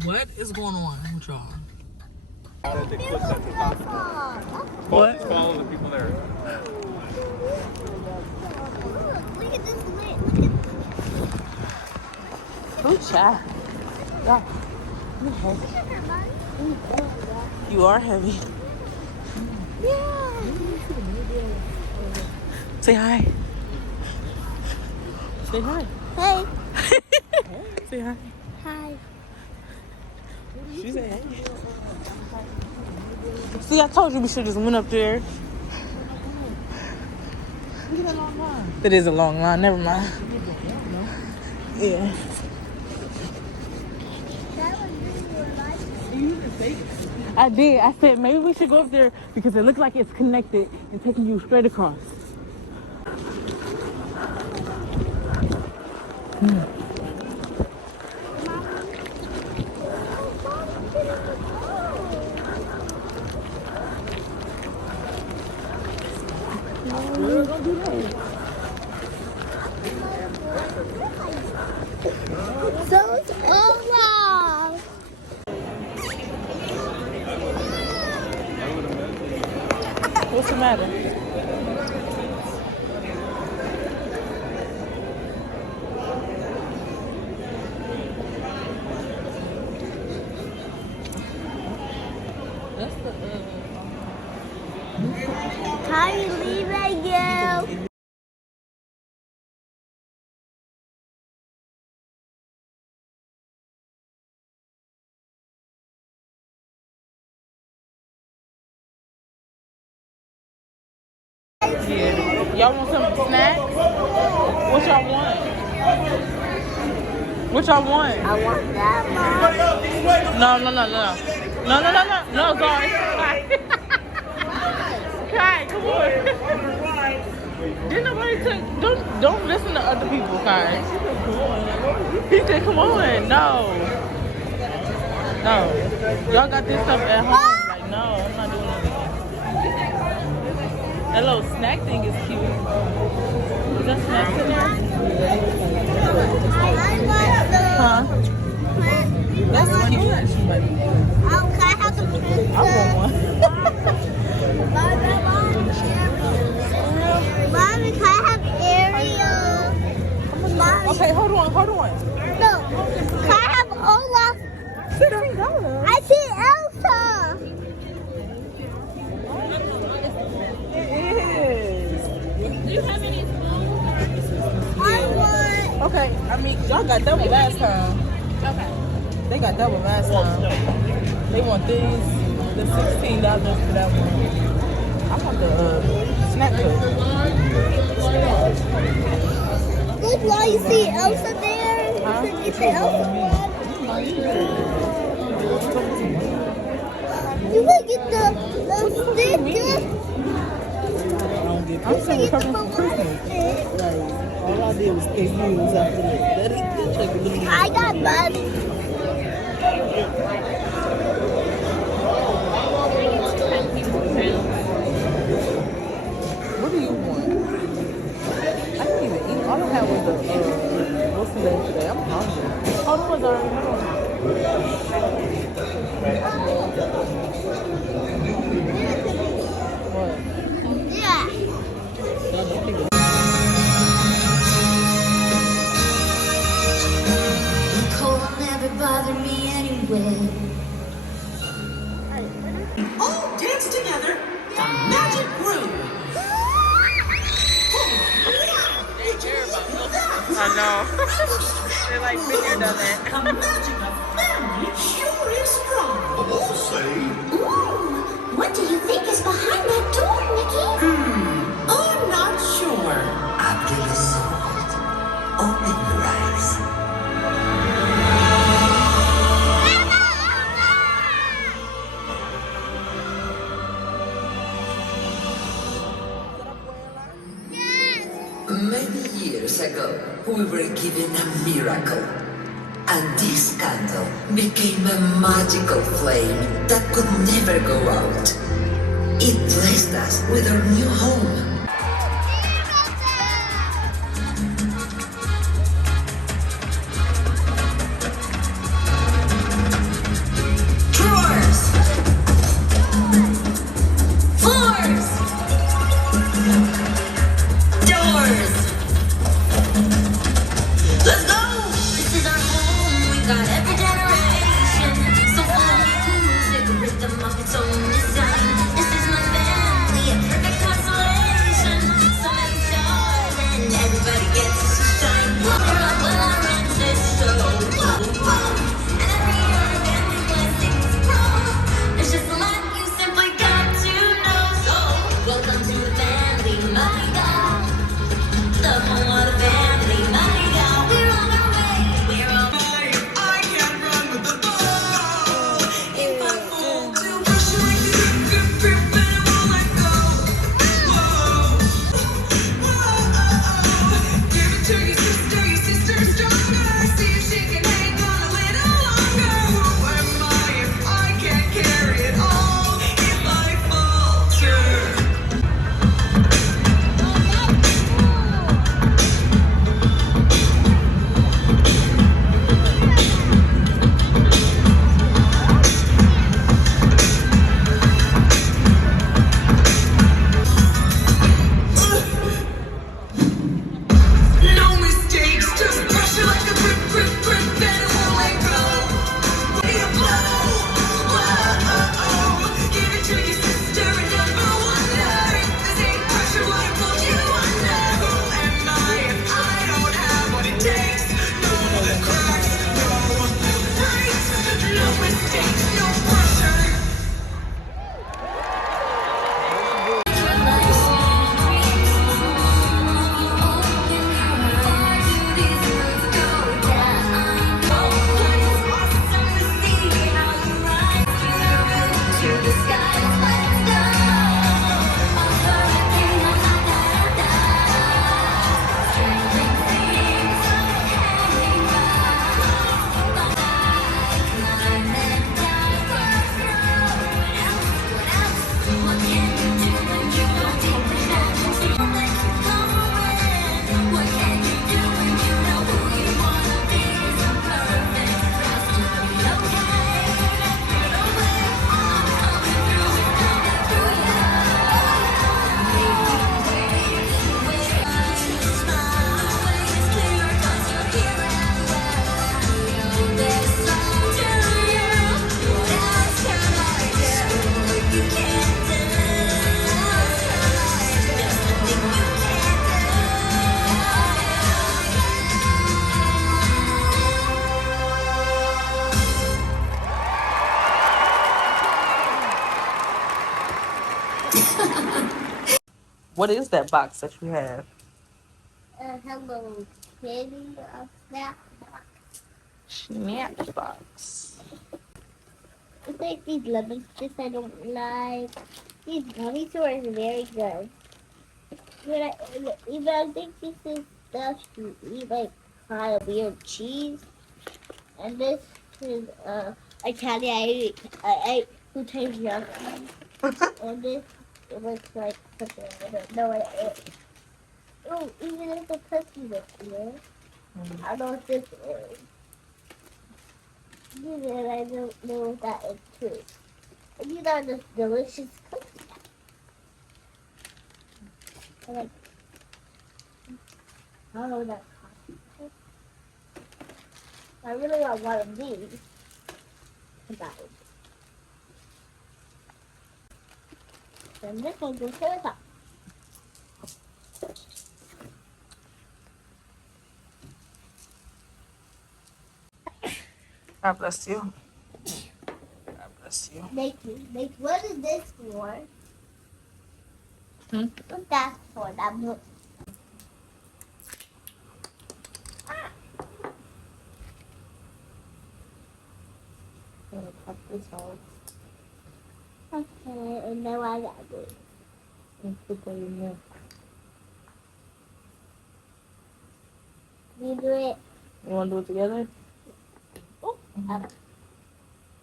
What is going on with y'all? What? Just follow the people there. Look at this lid. Oh, child. Yeah. You are heavy. Yeah. Say hi. Say hi. Hey. Say hi. Hi. She said hey. See, I told you we should just went up there. Look at that long line. It is a long line. Never mind. Yeah. I did. I said maybe we should go up there because it looks like it's connected and taking you straight across. So it's Olaf. What's the matter? That's the How you leaving you? yeah. Y'all want some snacks? What y'all want? What y'all want? I want that one. No, sorry. Kai, come on. Didn't nobody take, don't listen to other people, Kai. He said, come on. No. Y'all got this stuff at home. Like, no, I'm not doing anything. That little snack thing is cute. Is that snacks in there? Huh? That's cute. Can I have the princess? I want one. Mommy, can I have Ariel? Mommy. Okay, hold on. No. Can I have Olaf? $16. I see Elsa. It is. Do you have any I want. Okay, I mean, y'all got double last time. Okay. They got double last time. They want these, the $16 for that one. I want the snack cook. Look, while you see Elsa there, you Huh? should get the Elsa. You could get the sticker. I'm still recovering from Right. Christmas. All I did was pay bills after that. I got money. What do you want? I can't even eat. All I had was the, what's the name today? I'm hungry. Oh, the one's already What? Yeah. Cold will never bother me anyway. All dance together, the magic room. I know. They're like bigger than that. The magic of family sure is strong. All say, Ooh, what do you think is behind that door, Nikki? I'm not sure. Abdullah Soft. Open your eyes. Many years ago, we were given a miracle. And this candle became a magical flame that could never go out. It blessed us with our new home. throughout every generation. So full of music, a rhythm of its own design. This is my family, a perfect constellation. So many stars and everybody gets to shine. We're up when I run this show. And every year family blessings grow. There's just a lot you simply got to know. So welcome to the family, mighty God. The home of the family, mighty God. We're on our way. We're on our way. I can run with the ball. If I fall to pressure like a grip, and I won't let go. Whoa, whoa. Give it to your sister's stronger. See if she can hang on a little longer. Who am I if I can't carry it all? If I falter. No mistakes, just pressure like a grip, and it won't let go. Ready to blow, whoa. Give it to your sister and never wonder if this ain't pressure. What will you wonder? Who am I if I don't have what it takes? No cracks, no breaks, no mistakes, no pressure. What is that box that you have? Hello Kitty of that. Snap box. It's like these lemon sticks I don't like. These gummy stores are very good. But I think this is stuff to eat, like kind of weird cheese. And this is a candy I ate 2 times yesterday. And this it looks like something I don't know what it is. Oh, even if the cookie is here. I don't know what this is. And I don't know what that is too. And these are just delicious cookies. I like. I don't know what that's called. I really want one of these. About it. And this one goes to the top. God bless you. God bless you. Thank you. What is this for? What's that for? That book. Okay, and now I got this. Put that in there. You do it. You want to do it together?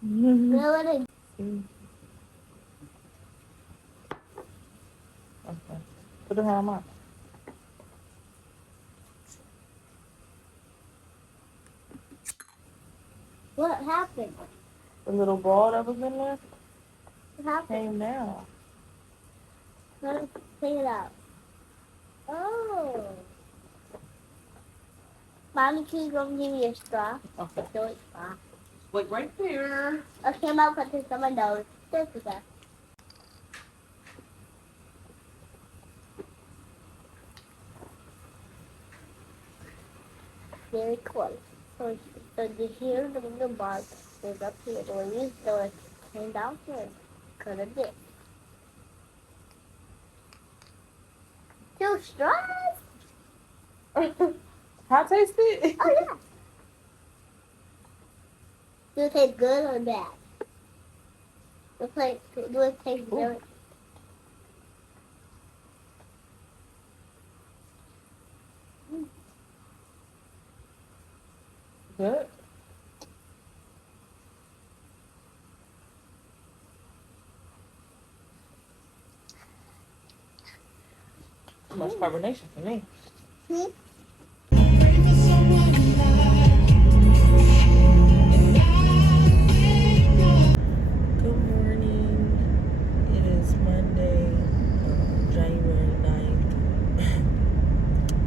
No, what is Okay. Put the hand on. what happened? The little ball that was in there What happened? came down. Let me take it out. Oh. Mommy, can you go give me a straw? Okay. Do it straw. Wait right there. Okay, I'm gonna put this on my nose. There we go. Very cool. So the here, the little bark is up here. The one you throw it came down here. Because of this. 2 straws? How tasty? Oh, yeah. Do it taste good or bad? Do it taste very... Good. Too much carbonation for me. Good morning. It is Monday, January 9th.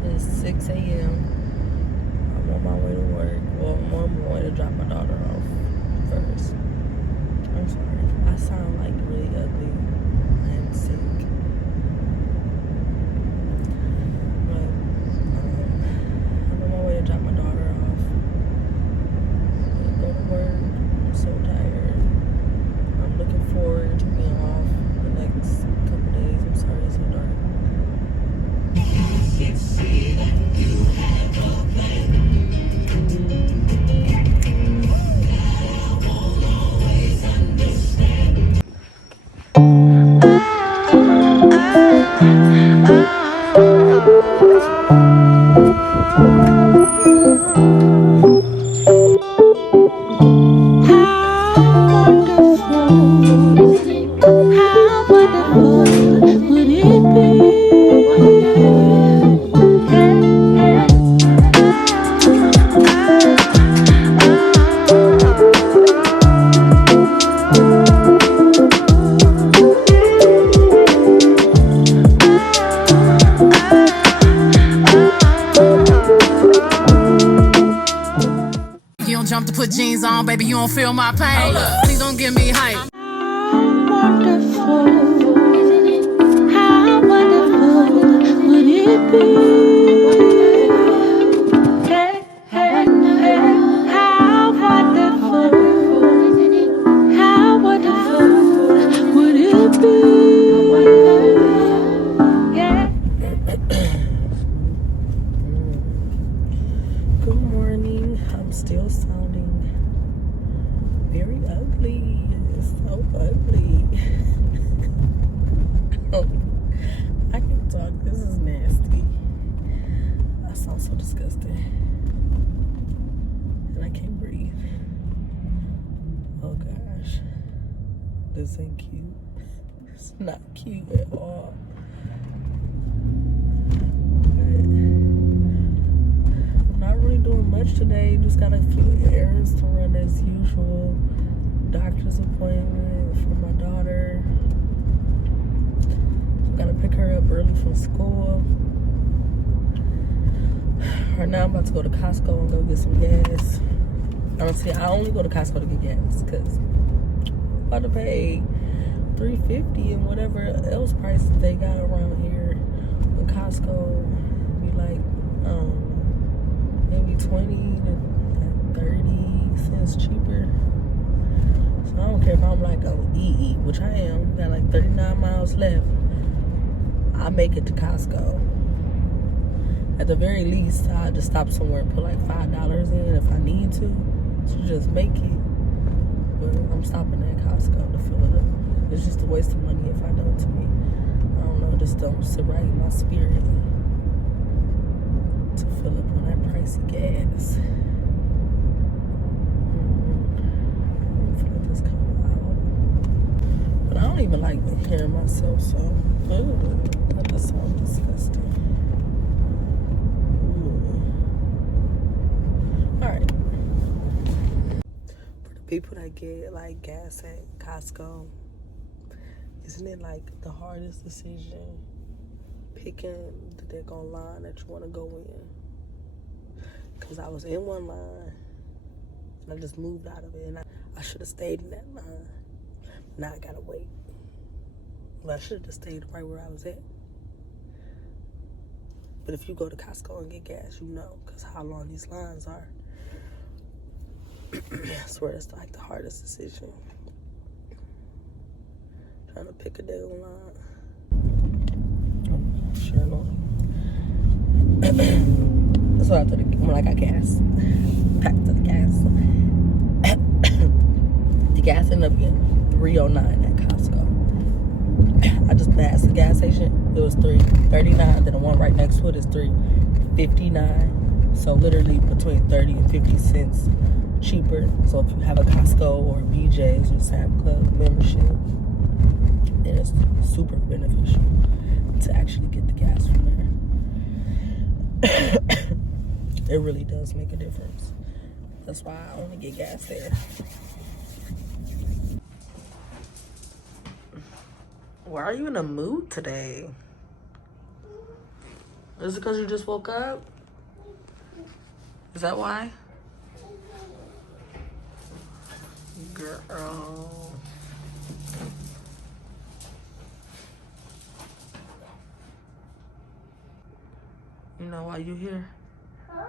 It's 6 a.m. I'm on my way to work. Well, I'm on my way to drop my daughter off first. I'm sorry. I sound like really ugly. I am sick. But I'm on my way to drop my daughter off. Go to work. I'm so tired. I'm looking forward to being off the next couple days. I'm sorry it's so dark. You don't jump to put jeans on, baby, you don't feel my pain. Please don't give me hype. Good morning. I'm still sounding very ugly. It's so ugly. I can talk. This is nasty. I sound so disgusting. And I can't breathe. Oh gosh. This ain't cute. It's not cute at all. Not really doing much today. Just got a few errands to run as usual. Doctor's appointment for my daughter. Gotta pick her up early from school. Right now I'm about to go to Costco and go get some gas. Honestly, I only go to Costco to get gas because I'm about to pay $3.50 and whatever else prices they got around here. But Costco be like maybe 20 to 30 cents cheaper. So I don't care if I'm like on EE, which I am, got like 39 miles left. I make it to Costco. At the very least, I'll just stop somewhere and put like $5 in if I need to just make it. But I'm stopping at Costco to fill it up. It's just a waste of money if I don't, to me. I don't know, it just don't sit right in my spirit to fill up on that pricey gas. I feel like this coming out. But I don't even like hearing myself, so that just sounds disgusting. Alright. For the people that get like gas at Costco, isn't it like the hardest decision picking the daggone line that you want to go in? because I was in one line and I just moved out of it, and I should have stayed in that line. Now I gotta wait. But I should have just stayed right where I was at. But if you go to Costco and get gas, you know, because how long these lines are. I swear it's like the hardest decision. Trying to pick a day line. Oh, sure enough. That's what I thought when I got gas. Packed to the gas. The gas ended up being $3.09 at Costco. I just passed the gas station. It was $3.39. Then the one right next to it is $3.59. So literally between 30 and 50 cents cheaper. So if you have a Costco or BJ's or Sam Club membership, then it's super beneficial to actually get the gas from there. It really does make a difference. That's why I only get gas there. Why are you in a mood today? Is it because you just woke up? Is that why? Girl. You know why you here? Huh?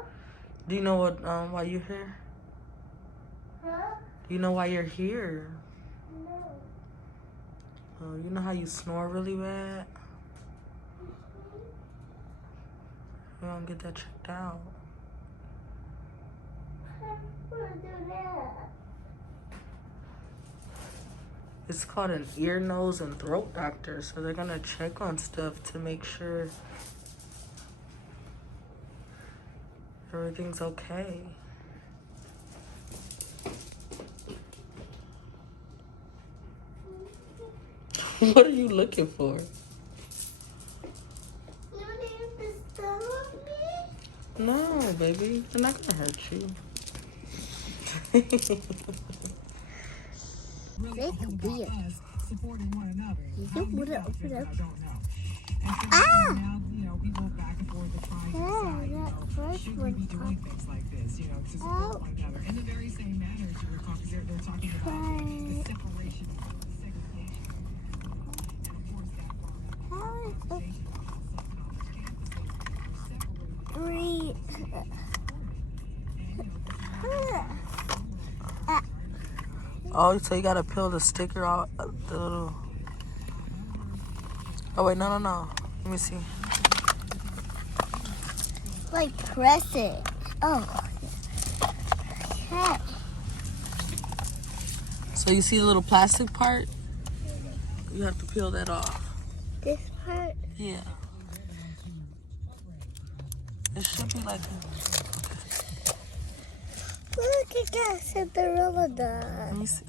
Do you know what why you here? Huh? Do you know why you're here? No. Oh, you know how you snore really bad? You don't get that checked out. I want to do that. It's called an ear, nose, and throat doctor. So they're gonna check on stuff to make sure everything's okay. What are you looking for? You need to stop me? No, baby. They're not gonna hurt you. That's weird. Supporting one another. You can put it open up. I don't know. And so Ah! now, you know, we go back and forth to try and Oh, decide, you that know, first should we one. be doing things like this, you know, to support Oh. one another. In the very same manner as you were talking, they're talking about the Right. separation, segregation. And of course, that part How is it? segregation on some college campuses were separated. Three. Oh, so you gotta peel the sticker out the little. Oh wait, no. Let me see. Like press it. Oh. Okay. So you see the little plastic part? You have to peel that off. This part. Yeah. It should be like. Look, it got Cinderella Let done. me see.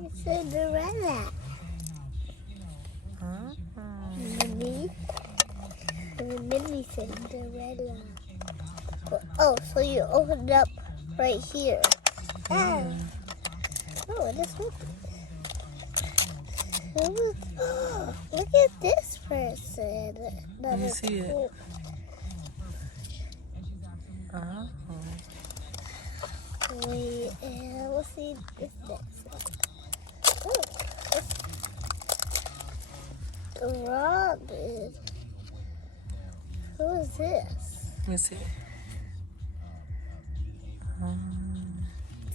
It's Cinderella. Mini. Mini Cinderella. Oh, so you open it up right here. Ah. Oh, this one. Look at this person. Let me see it. Wait, we'll see this next one. Oh, it's Robin. Who is this? Let me see it.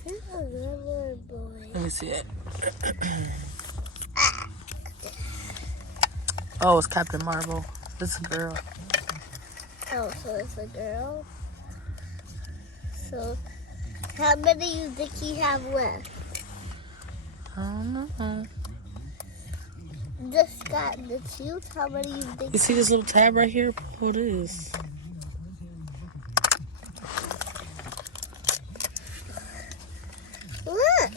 This is another boy. Let me see it. Oh, it's Captain Marvel. It's a girl. Oh, so it's a girl. So, how many you think you have left? I don't know. Just got the two. How many you think? You see this little tab right here? What is? Look.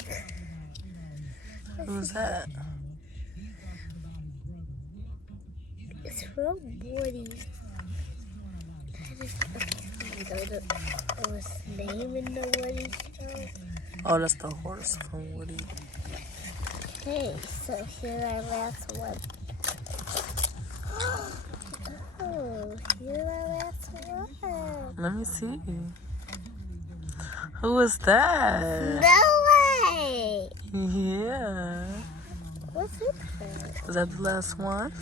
Who's that? It's from Woody. What's name in the Woody show? Oh, that's the horse from Woody. Okay, so here's our last one. Oh, here's our last Let me see. Who is that? No way. Yeah. What's it for? Is that the last one?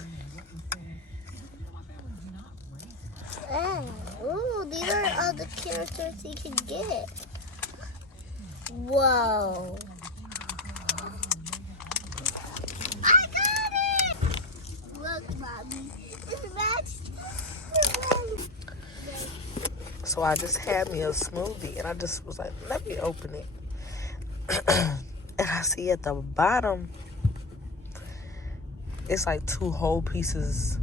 Ooh, these are all the characters you can get. Whoa. I got it! Look, Mommy. It's matched. So I just had me a smoothie and I just was like, let me open it. And I see at the bottom, it's like 2 whole pieces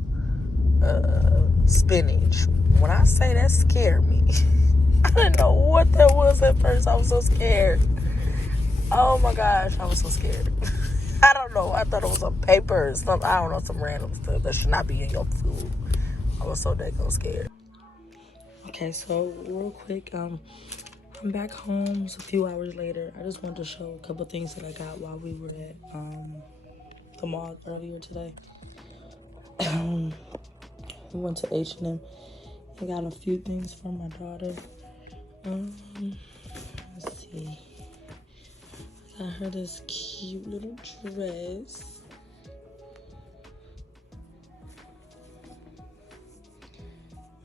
spinach. When I say that scared me, I didn't know what that was at first. I was so scared. Oh my gosh, I was so scared. I don't know. I thought it was a paper or something. I don't know, some random stuff that should not be in your food. I was so daggone scared. Okay, so real quick, I'm back home. It's a few hours later. I just wanted to show a couple things that I got while we were at the mall earlier today. We went to H&M. I got a few things for my daughter. Let's see. I got her this cute little dress.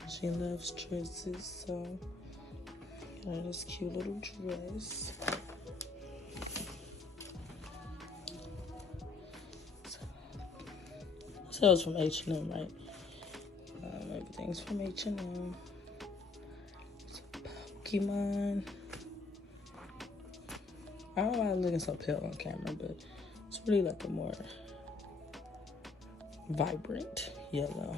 She loves dresses, so I got her this cute little dress. So it was from H&M, right? Everything's from H&M. It's Pokemon. I don't know why I'm looking so pale on camera, but it's really like a more vibrant yellow.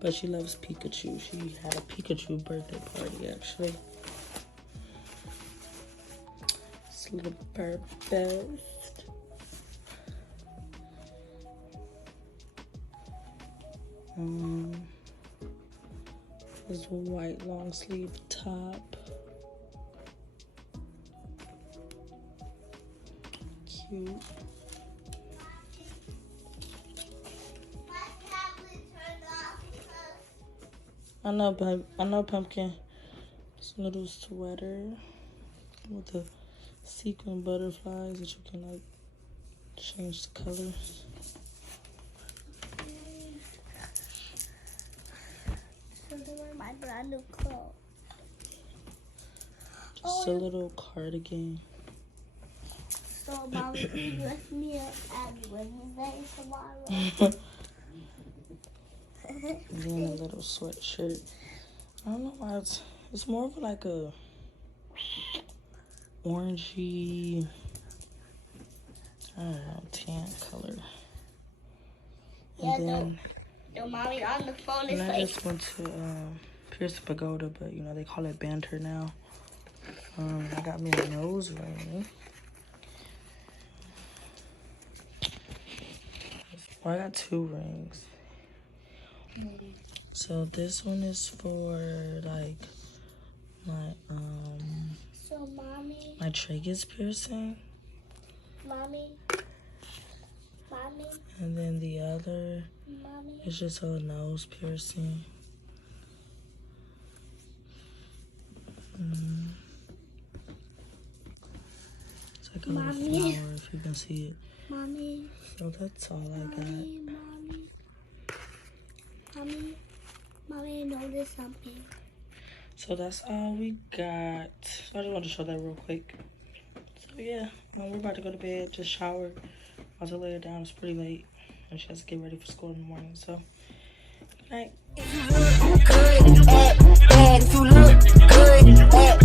But she loves Pikachu. She had a Pikachu birthday party, actually. It's a little bird vest. This white long sleeve top. Cute. I know, Pumpkin. This little sweater with the sequin butterflies that you can like change the colors. My brand new clothes. Just a little cardigan. So, Mommy, you dress me up at Wednesday tomorrow. Then a little sweatshirt. I don't know why it's more of like a orangey, I don't know, tan color. Yeah, And then no, Mommy, on the phone is and I like, just went to Pierce Pagoda, but you know they call it Banter now. I got me a nose ring. Well, I got 2 rings. So this one is for like my so, Mommy, my tragus piercing, Mommy, and then the other Mommy. is just a nose piercing. It's like a little Mommy. flower, if you can see it. Mommy, So that's all I got. Mommy, I noticed something. So that's all we got. So I just wanted to show that real quick. So yeah, we're about to go to bed, just shower. About to lay her down, it's pretty late. And she has to get ready for school in the morning, so good night. Good at bad, if you look good at